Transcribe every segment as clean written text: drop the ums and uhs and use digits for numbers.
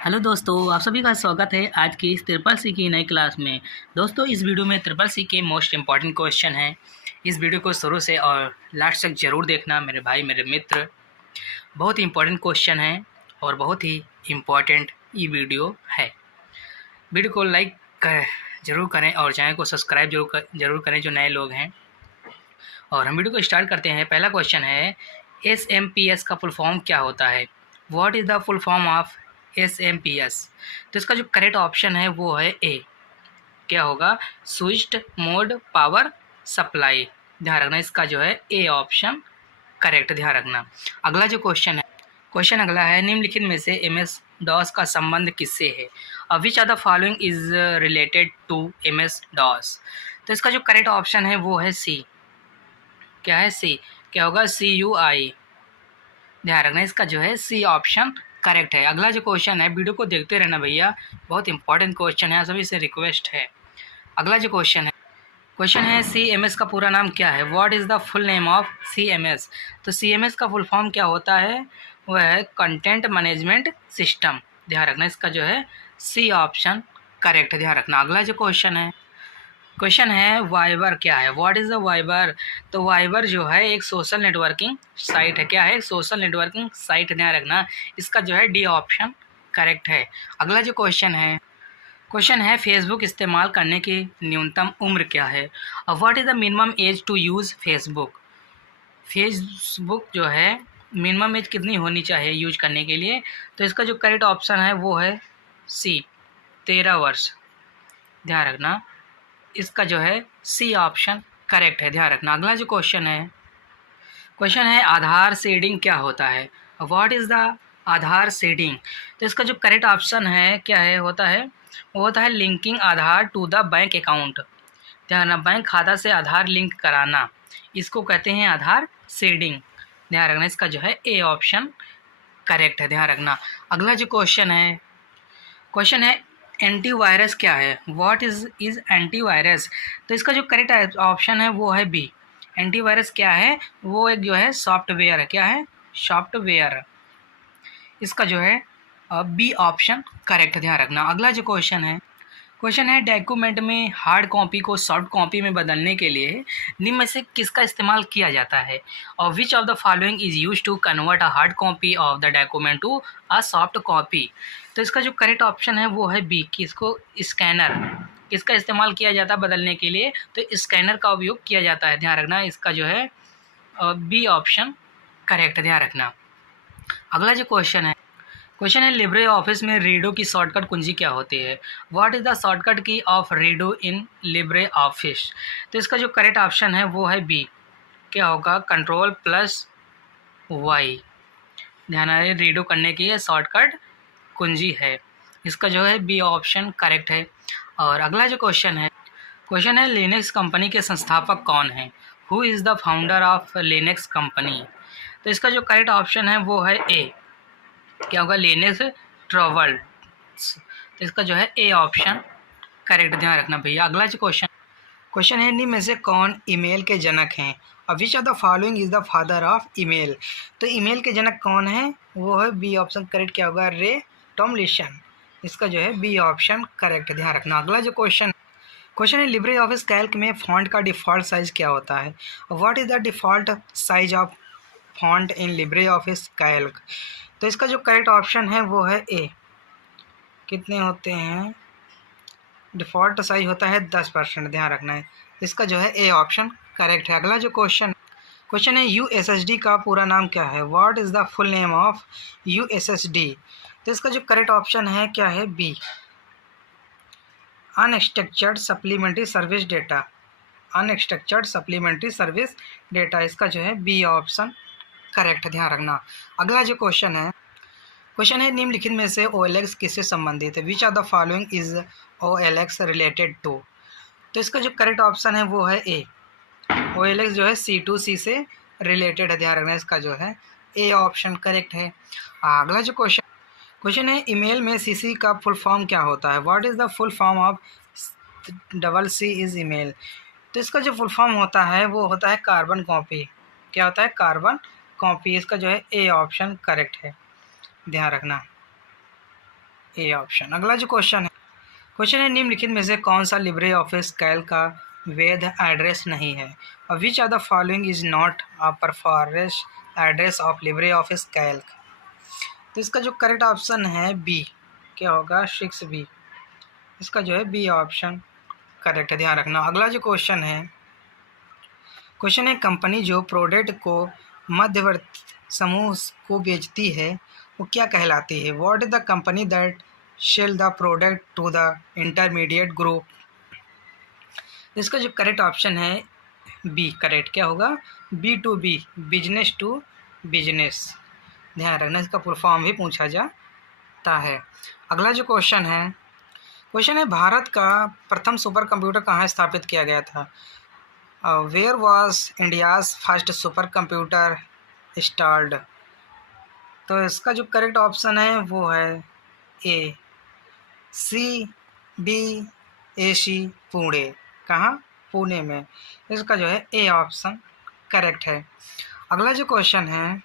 Hello दोस्तों, आप सभी का स्वागत है आज की इस ट्रिपल सी की नई क्लास में। दोस्तों, इस वीडियो में ट्रिपल सी के मोस्ट इम्पॉर्टेंट क्वेश्चन हैं। इस वीडियो को शुरू से और लास्ट तक ज़रूर देखना मेरे भाई मेरे मित्र। बहुत ही इम्पॉर्टेंट क्वेश्चन है और बहुत ही इम्पॉर्टेंट ये वीडियो है। वीडियो को लाइक कर ज़रूर करें और चैनल को सब्सक्राइब जरूर करें जो नए लोग हैं। और हम वीडियो को स्टार्ट करते हैं। पहला क्वेश्चन है, एस का फुल फॉर्म क्या होता है? What is the full form of S? तो इसका जो करेक्ट ऑप्शन है वो है ए। क्या होगा? Switched mode power supply. ध्यान रखना, इसका जो है ए ऑप्शन करेक्ट। ध्यान रखना। अगला जो क्वेश्चन अगला है, निम्नलिखित में से MS डॉस का संबंध किससे है? Which are the following is related to MS DOS? तो इसका जो करेक्ट ऑप्शन है वो है सी। क्या है? सी। क्या होगा? CUI। ध्यान रखना, इसका जो है सी ऑप्शन करेक्ट है। अगला जो क्वेश्चन है, वीडियो को देखते रहना भैया, बहुत इंपॉर्टेंट क्वेश्चन है, सभी से रिक्वेस्ट है। अगला जो क्वेश्चन है CMS का पूरा नाम क्या है? What is the full name of CMS? तो CMS का फुल फॉर्म क्या होता है? वह है कंटेंट मैनेजमेंट सिस्टम। ध्यान रखना, इसका जो है सी ऑप्शन करेक्ट। ध्यान रखना। अगला जो क्वेश्चन है वाइबर क्या है? What is the Viber? तो वाइबर जो है एक सोशल नेटवर्किंग साइट है। क्या है? Social networking site. ध्यान रखना, इसका जो है डी ऑप्शन करेक्ट है। अगला जो क्वेश्चन है फेसबुक इस्तेमाल करने की न्यूनतम उम्र क्या है? और what is the minimum age to use Facebook जो है मिनिमम एज कितनी होनी चाहिए यूज करने के लिए? तो इसका जो करेक्ट ऑप्शन है वो है सी, 13 वर्ष। ध्यान रखना, इसका जो है सी ऑप्शन करेक्ट है। ध्यान रखना। अगला जो क्वेश्चन है आधार सीडिंग क्या होता है? What is the Aadhaar seeding? तो इसका जो करेक्ट ऑप्शन है क्या है होता है? वो होता है linking Aadhaar to the bank account. ध्यान रखना, बैंक खाता से आधार लिंक कराना, इसको कहते हैं आधार सीडिंग। ध्यान रखना, इसका जो है ए ऑप्शन करेक्ट है। ध्यान रखना। अगला जो क्वेश्चन है एंटीवायरस क्या है? What is antivirus? तो इसका जो करेक्ट ऑप्शन है वो है बी। एंटीवायरस क्या है? वो एक जो है सॉफ्टवेयर है। क्या है? सॉफ्टवेयर। इसका जो है बी ऑप्शन करेक्ट। ध्यान रखना। अगला जो क्वेश्चन है डॉक्यूमेंट में हार्ड कॉपी को सॉफ्ट कॉपी में बदलने के लिए निम्न में से किसका इस्तेमाल किया जाता है? और which of the following is use to convert a hard copy of the document to a soft copy? तो इसका जो करेक्ट ऑप्शन है वो है बी। किसको? स्कैनर। किसका इस्तेमाल किया जाता है बदलने के लिए? तो स्कैनर का उपयोग किया जाता है। ध्यान रखना, इसका जो है बी ऑप्शन करेक्ट। ध्यान रखना। अगला जो क्वेश्चन है लिब्रे ऑफिस में रीडो की शॉर्टकट कुंजी क्या होती है? व्हाट इज़ द शॉर्टकट की of redo in Libre Office? तो इसका जो करेक्ट ऑप्शन है वो है बी। क्या होगा? Ctrl+Y। ध्यान रहे, रीडो करने की ये शॉर्टकट कुंजी है। इसका जो है बी ऑप्शन करेक्ट है। और अगला जो क्वेश्चन है लिनक्स कंपनी के संस्थापक कौन है? Who is the founder of Linux company? तो इसका जो करेक्ट ऑप्शन है वो है ए। क्या होगा? Linux Torvalds. तो इसका जो है ए ऑप्शन करेक्ट। ध्यान रखना भैया। अगला जो क्वेश्चन है निम्न में से कौन ईमेल के जनक हैं? और which of the following is the father of email? तो ईमेल के जनक कौन है? वो है बी ऑप्शन करेक्ट। क्या होगा? रे टॉमलिंसन। इसका जो है बी ऑप्शन करेक्ट। ध्यान रखना। अगला जो क्वेश्चन है लिब्रे ऑफिस कैल्क में फॉन्ट का डिफ़ॉल्ट साइज़ क्या होता है? What is the default size of font in Libre Office Calc? तो इसका जो करेक्ट ऑप्शन है वो है ए। कितने होते हैं? डिफ़ॉल्ट साइज होता है 10%। ध्यान रखना है, इसका जो है ए ऑप्शन करेक्ट है। अगला जो क्वेश्चन है USSD का पूरा नाम क्या है? What is the full name of USSD? तो इसका जो करेक्ट ऑप्शन है क्या है? B, unstructured supplementary service data. Unstructured supplementary service data, इसका जो है बी ऑप्शन करेक्ट। ध्यान रखना। अगला जो क्वेश्चन है निम्नलिखित में से OLX किससे संबंधित है? Which of the following is OLX related to? तो इसका जो करेक्ट ऑप्शन है वो है ए। OLX जो है C2C से रिलेटेड है। ध्यान रखना, इसका जो है ए ऑप्शन करेक्ट है। अगला जो क्वेश्चन है ईमेल में CC का फुल फॉर्म क्या होता है? What is the full form of CC is email? तो इसका जो फुल फॉर्म होता है वो होता है कार्बन कॉपी। क्या होता है? Carbon copy. इसका जो है ए ऑप्शन करेक्ट है। ध्यान रखना। A option. अगला जो क्वेश्चन है निम्नलिखित में से कौन सा लिब्रे ऑफिस कैल्क का वैध एड्रेस नहीं है, और which are the following is not a performance address of Libre Office Calc. तो इसका जो करेक्ट ऑप्शन है बी, क्या होगा 6B। इसका जो है बी ऑप्शन करेक्ट है, ध्यान रखना। अगला जो क्वेश्चन है कंपनी जो प्रोडक्ट को मध्यवर्ती समूह को बेचती है वो क्या कहलाती है। What is the company that sell the product to the intermediate group. इसका जो करेक्ट ऑप्शन है बी करेक्ट, क्या होगा B2B, बिजनेस टू बिजनेस। ध्यान रखना, इसका फुल फॉर्म भी पूछा जाता है। अगला जो क्वेश्चन है भारत का प्रथम सुपर कंप्यूटर कहाँ स्थापित किया गया था। Where was India's first super computer installed. तो इसका जो करेक्ट ऑप्शन है वो है ए CBSE पुणे। कहाँ, पुणे में। इसका जो है ए ऑप्शन करेक्ट है। अगला जो क्वेश्चन है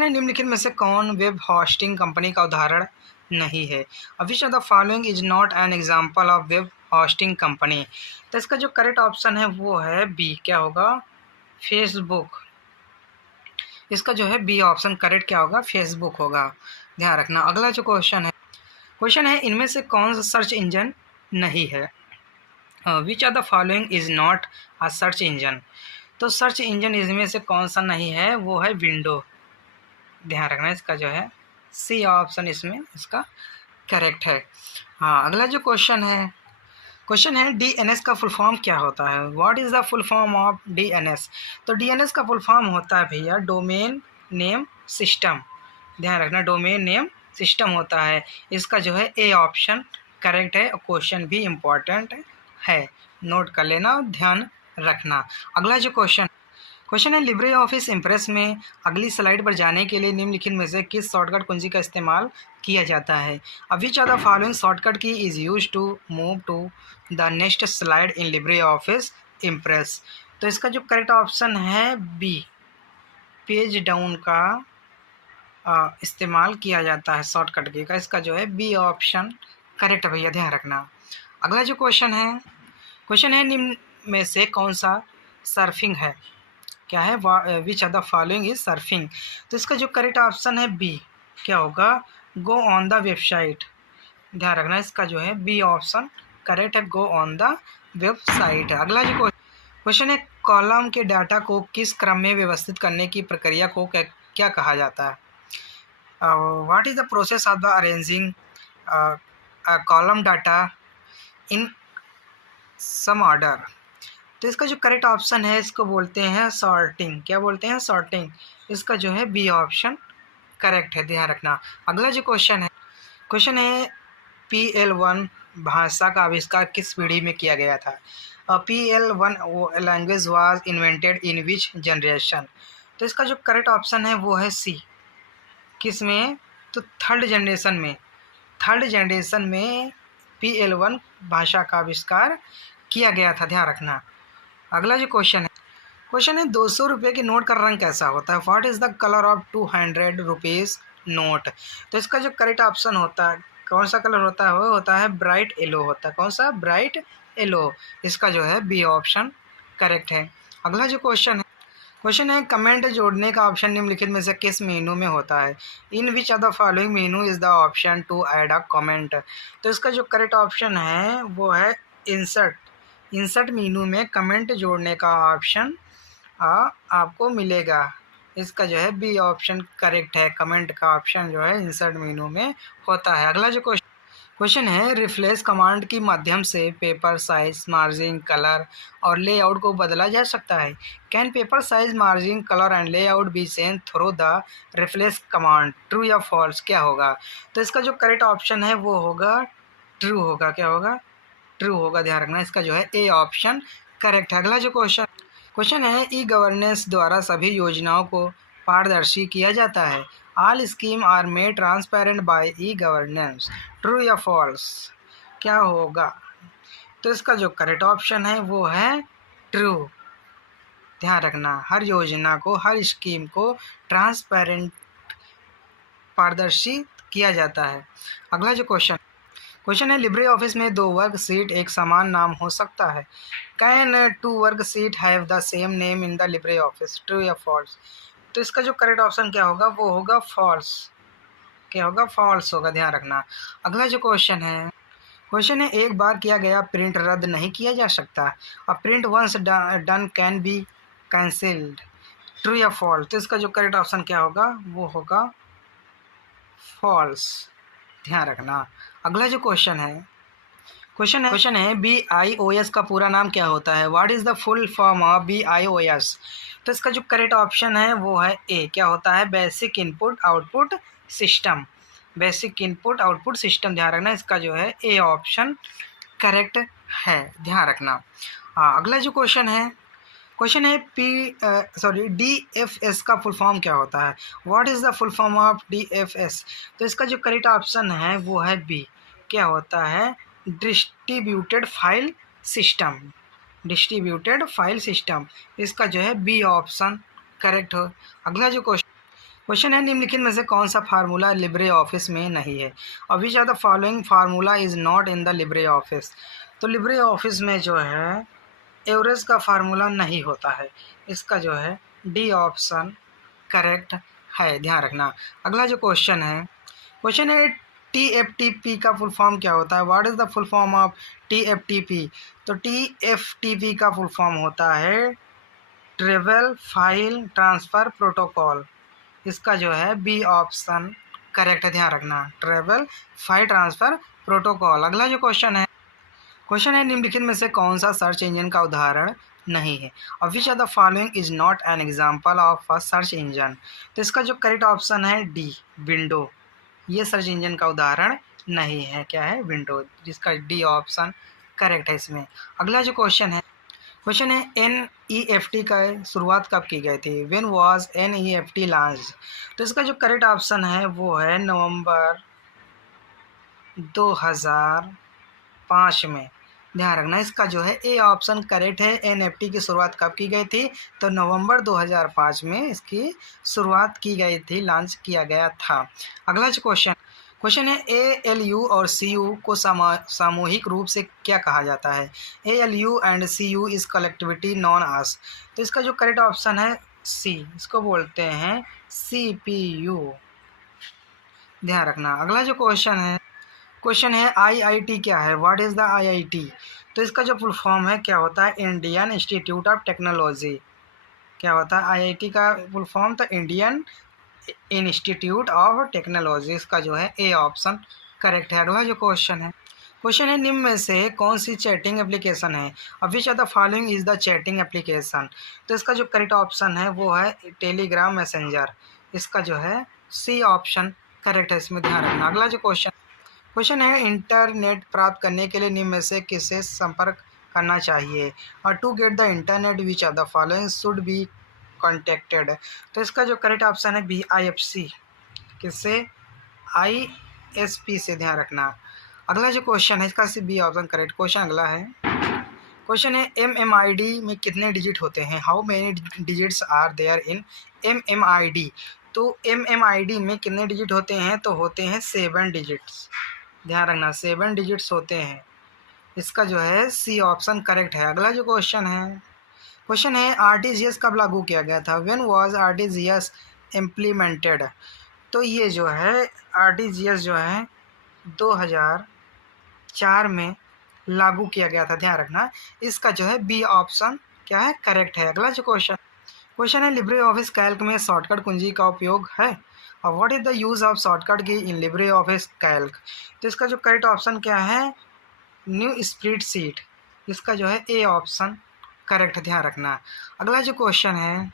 निम्नलिखित में से कौन वेब होस्टिंग कंपनी का उदाहरण नहीं है। Which of the following is not an example of web hosting company. तो इसका जो करेक्ट ऑप्शन है वो है बी, क्या होगा फेसबुक। इसका जो है बी ऑप्शन करेक्ट, क्या होगा फेसबुक होगा, ध्यान रखना। अगला जो क्वेश्चन है इनमें से कौन सा सर्च इंजन नहीं है। Which are the following is not a search engine. तो सर्च इंजन इसमें से कौन सा नहीं है वो है विंडो, ध्यान रखना। इसका जो है सी ऑप्शन इसमें इसका करेक्ट है। हाँ, अगला जो क्वेश्चन है DNS का फुल फॉर्म क्या होता है। What is the full form of DNS। तो DNS का फुल फॉर्म होता है भैया डोमेन नेम सिस्टम, ध्यान रखना डोमेन नेम सिस्टम होता है। इसका जो है ए ऑप्शन करेक्ट है, क्वेश्चन भी इम्पॉर्टेंट है, नोट कर लेना, ध्यान रखना। अगला जो क्वेश्चन है लिब्रे ऑफिस इम्प्रेस में अगली स्लाइड पर जाने के लिए निम्नलिखित में से किस शॉर्टकट कुंजी का इस्तेमाल किया जाता है। Which are the following shortcut key is used to move to the next slide in LibreOffice Impress. तो इसका जो करेक्ट ऑप्शन है बी, पेज डाउन का इस्तेमाल किया जाता है शॉर्टकट की का। इसका जो है बी ऑप्शन करेक्ट भैया, ध्यान रखना। अगला जो क्वेश्चन है निम्न में से कौन सा सर्फिंग है, क्या है which are the following is surfing. तो इसका जो करेक्ट ऑप्शन है बी, क्या होगा गो ऑन द वेबसाइट, ध्यान रखना। इसका जो है बी ऑप्शन करेक्ट है, गो ऑन द वेबसाइट। अगला जो क्वेश्चन है कॉलम के डाटा को किस क्रम में व्यवस्थित करने की प्रक्रिया को क्या कहा जाता है। What is the process of the arranging column data in some order. तो इसका जो करेक्ट ऑप्शन है इसको बोलते हैं सॉर्टिंग, क्या बोलते हैं सॉर्टिंग। इसका जो है बी ऑप्शन करेक्ट है, ध्यान रखना। अगला जो क्वेश्चन है PL1 भाषा का आविष्कार किस पीढ़ी में किया गया था। PL1 language was invented in which generation. तो इसका जो करेक्ट ऑप्शन है वो है सी, किस में, तो थर्ड जनरेशन में PL1 भाषा का आविष्कार किया गया था, ध्यान रखना। अगला जो क्वेश्चन है 200 रुपये के नोट का रंग कैसा होता है। What is the colour of 200 rupees note. तो इसका जो करेक्ट ऑप्शन होता है, कौन सा कलर होता है, वो होता है ब्राइट येलो होता है। कौन सा, ब्राइट येलो। इसका जो है बी ऑप्शन करेक्ट है। अगला जो क्वेश्चन है कमेंट जोड़ने का ऑप्शन निम्नलिखित में से किस मेनू में होता है। In which of the following menu is the option to add a comment. तो इसका जो करेक्ट ऑप्शन है वो है इंसर्ट मेनू में कमेंट जोड़ने का ऑप्शन आपको मिलेगा। इसका जो है बी ऑप्शन करेक्ट है, कमेंट का ऑप्शन जो है इंसर्ट मेनू में होता है। अगला जो क्वेश्चन है रिप्लेस कमांड की माध्यम से पेपर साइज, मार्जिन, कलर और लेआउट को बदला जा सकता है। Can paper size, margin, colour and layout B change through the replace command, true या फॉल्स, क्या होगा। तो इसका जो करेक्ट ऑप्शन है वो होगा ट्रू होगा, क्या होगा ट्रू होगा, ध्यान रखना। इसका जो है ए ऑप्शन करेक्ट है। अगला जो क्वेश्चन है ई गवर्नेंस द्वारा सभी योजनाओं को पारदर्शी किया जाता है। All scheme are made transparent by e governance, true या फॉल्स, क्या होगा। तो इसका जो करेक्ट ऑप्शन है वो है ट्रू, ध्यान रखना। हर योजना को, हर स्कीम को ट्रांसपेरेंट, पारदर्शी किया जाता है। अगला जो क्वेश्चन है, लिब्रे ऑफिस में 2 वर्ग सीट एक समान नाम हो सकता है। कैन 2 वर्ग seat have the same name in the Libre office, true या फॉल्स? तो इसका जो करेक्ट ऑप्शन क्या होगा, वो होगा फॉल्स। क्या होगा, फॉल्स होगा, ध्यान रखना। अगला जो क्वेश्चन है, एक बार किया गया प्रिंट रद्द नहीं किया जा सकता। A print once done can be cancelled, true या फॉल्स? तो इसका जो करेक्ट ऑप्शन क्या होगा, वो होगा फॉल्स, ध्यान रखना। अगला जो क्वेश्चन है BIOS का पूरा नाम क्या होता है? What is the full form of BIOS? तो इसका जो करेक्ट ऑप्शन है वो है ए। क्या होता है, basic input output system. Basic input output system, ध्यान रखना। इसका जो है ए ऑप्शन करेक्ट है, ध्यान रखना। हाँ, अगला जो क्वेश्चन है DFS का फुल फॉर्म क्या होता है? What is the full form of DFS? तो इसका जो करेक्ट ऑप्शन है वो है बी। क्या होता है, distributed file system. Distributed file system, इसका जो है बी ऑप्शन करेक्ट हो। अगला जो क्वेश्चन है, निम्नलिखित में से कौन सा फार्मूला लिब्रे ऑफिस में नहीं है? Which are the following formula is not in the Libre Office? तो लिब्रे ऑफिस में जो है एवरेज का फार्मूला नहीं होता है। इसका जो है डी ऑप्शन करेक्ट है, ध्यान रखना। अगला जो क्वेश्चन है TFTP का फुल फॉर्म क्या होता है? What is the full form of TFTP? तो TFTP का फुल फॉर्म होता है ट्रेवल फाइल ट्रांसफ़र प्रोटोकॉल। इसका जो है बी ऑप्शन करेक्ट है, ध्यान रखना। Travel file transfer protocol. अगला जो क्वेश्चन है, निम्नलिखित में से कौन सा सर्च इंजन का उदाहरण नहीं है? और which are the following is not an example of a search engine? तो इसका जो करेक्ट ऑप्शन है डी, विंडो। ये सर्च इंजन का उदाहरण नहीं है। क्या है, विंडो, जिसका डी ऑप्शन करेक्ट है इसमें। अगला जो क्वेश्चन है NEFT का शुरुआत कब की गई थी? When was NEFT launch? तो इसका जो करेक्ट ऑप्शन है वो है नवंबर 2005 में, ध्यान रखना। इसका जो है ए ऑप्शन करेक्ट है। NFT की शुरुआत कब की गई थी? तो नवंबर 2005 में इसकी शुरुआत की गई थी, लॉन्च किया गया था। अगला जो क्वेश्चन है, ALU और CU को सामूहिक रूप से क्या कहा जाता है? ALU and CU is collectively known as. तो इसका जो करेक्ट ऑप्शन है सी, इसको बोलते हैं CPU, ध्यान रखना। अगला जो क्वेश्चन है IIT क्या है? What is the IIT? तो इसका जो फुल फॉर्म है क्या होता है, इंडियन इंस्टीट्यूट ऑफ टेक्नोलॉजी। क्या होता है IIT का फुल फॉर्म? तो इंडियन इंस्टीट्यूट ऑफ टेक्नोलॉजी। इसका जो है ए ऑप्शन करेक्ट है। अगला जो क्वेश्चन है, निम्न में से कौन सी चैटिंग एप्लीकेशन है? अब which are the following is the chatting application? तो इसका जो करेक्ट ऑप्शन है वो है टेलीग्राम मैसेंजर। इसका जो है सी ऑप्शन करेक्ट है, इसमें ध्यान रखना। अगला जो क्वेश्चन है, इंटरनेट प्राप्त करने के लिए निम्न में से किससे संपर्क करना चाहिए? और to get the internet which are the following should be contacted? तो इसका जो करेक्ट ऑप्शन है BIFC। किससे? ISP से, ध्यान रखना। अगला जो क्वेश्चन है, इसका सिर्फ बी ऑप्शन करेक्ट। क्वेश्चन है MMID में कितने डिजिट होते हैं? How many digits are there in MMID? तो MMID में कितने डिजिट होते हैं? तो होते हैं 7 डिजिट्स, ध्यान रखना, 7 डिजिट्स होते हैं। इसका जो है सी ऑप्शन करेक्ट है। अगला जो क्वेश्चन है RTGS कब लागू किया गया था? When was RTGS implemented? तो ये जो है RTGS जो है 2004 में लागू किया गया था, ध्यान रखना। इसका जो है बी ऑप्शन क्या है, करेक्ट है। अगला जो क्वेश्चन है, लिब्रे ऑफिस कैल्क में शॉर्टकट कुंजी का उपयोग है? और what is the use of shortcut की इन लिब्रे ऑफिस कैल्क? तो इसका जो करेक्ट ऑप्शन क्या है, न्यू स्प्रेडशीट। इसका जो है ए ऑप्शन करेक्ट, ध्यान रखना। अगला जो क्वेश्चन है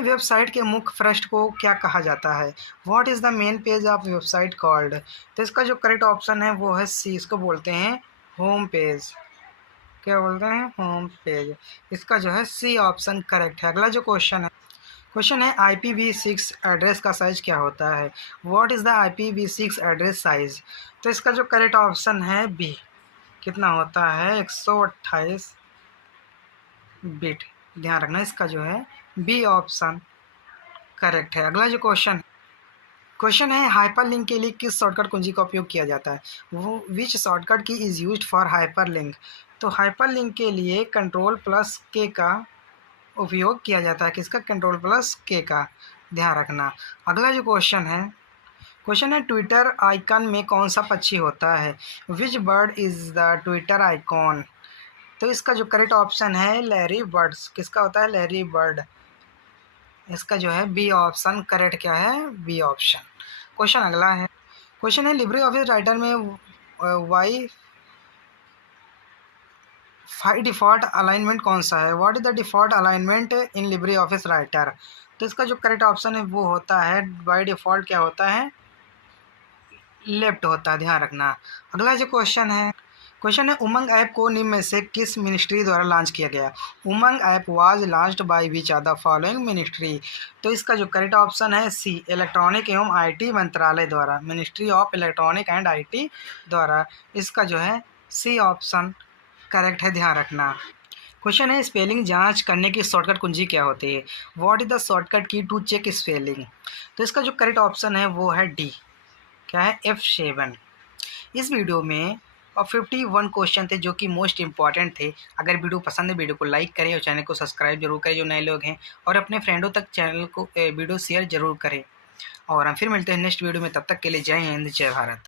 वेबसाइट के मुख्य पृष्ठ को क्या कहा जाता है? What is the main page of website called? तो इसका जो करेक्ट ऑप्शन है वो है सी, इसको बोलते हैं होम पेज। क्या बोलते हैं? Home page. इसका जो है सी ऑप्शन करेक्ट है। अगला जो क्वेश्चन है IPv6 एड्रेस का साइज़ क्या होता है? What is the IPv6 address size? तो इसका जो करेक्ट ऑप्शन है बी, कितना होता है, 128 बिट, ध्यान रखना। इसका जो है बी ऑप्शन करेक्ट है। अगला जो क्वेश्चन है हाइपरलिंक के लिए किस शॉर्टकट कुंजी का उपयोग किया जाता है। वो विच shortcut key is used for hyperlink. तो हाइपरलिंक के लिए Ctrl+K का उपयोग किया जाता है। किसका? Ctrl+K का। ध्यान रखना। अगला जो क्वेश्चन है ट्विटर आइकन में कौन सा पक्षी होता है। Which bird is the Twitter icon. तो इसका जो करेक्ट ऑप्शन है लैरी बर्ड्स। किसका होता है? Larry bird. इसका जो है बी ऑप्शन करेक्ट क्या है? B option. क्वेश्चन अगला है। क्वेश्चन है लिब्रे ऑफिस राइटर में वाई फाई डिफ़ॉल्ट अलाइनमेंट कौन सा है। What is the default alignment in Libre office writer. तो इसका जो करेक्ट ऑप्शन है वो होता है बाय डिफ़ॉल्ट क्या होता है? लेफ्ट होता है। ध्यान रखना। अगला जो क्वेश्चन है उमंग ऐप को निम्न में से किस मिनिस्ट्री द्वारा लॉन्च किया गया। UMANG app was launched by which are the following ministry. तो इसका जो करेक्ट ऑप्शन है सी इलेक्ट्रॉनिक एवं आईटी मंत्रालय द्वारा। Ministry of electronic and IT द्वारा। इसका जो है सी ऑप्शन करेक्ट है। ध्यान रखना। क्वेश्चन है स्पेलिंग जांच करने की शॉर्टकट कुंजी क्या होती है। व्हाट इज़ द शॉर्टकट की टू चेक स्पेलिंग। तो इसका जो करेक्ट ऑप्शन है वो है डी। क्या है? F7। इस वीडियो में और 51 क्वेश्चन थे जो कि मोस्ट इंपॉर्टेंट थे। अगर वीडियो पसंद है वीडियो को लाइक करें और चैनल को सब्सक्राइब जरूर करें जो नए लोग हैं, और अपने फ्रेंडों तक चैनल को वीडियो शेयर जरूर करें। और हम फिर मिलते हैं नेक्स्ट वीडियो में। तब तक के लिए जय हिंद, जय भारत।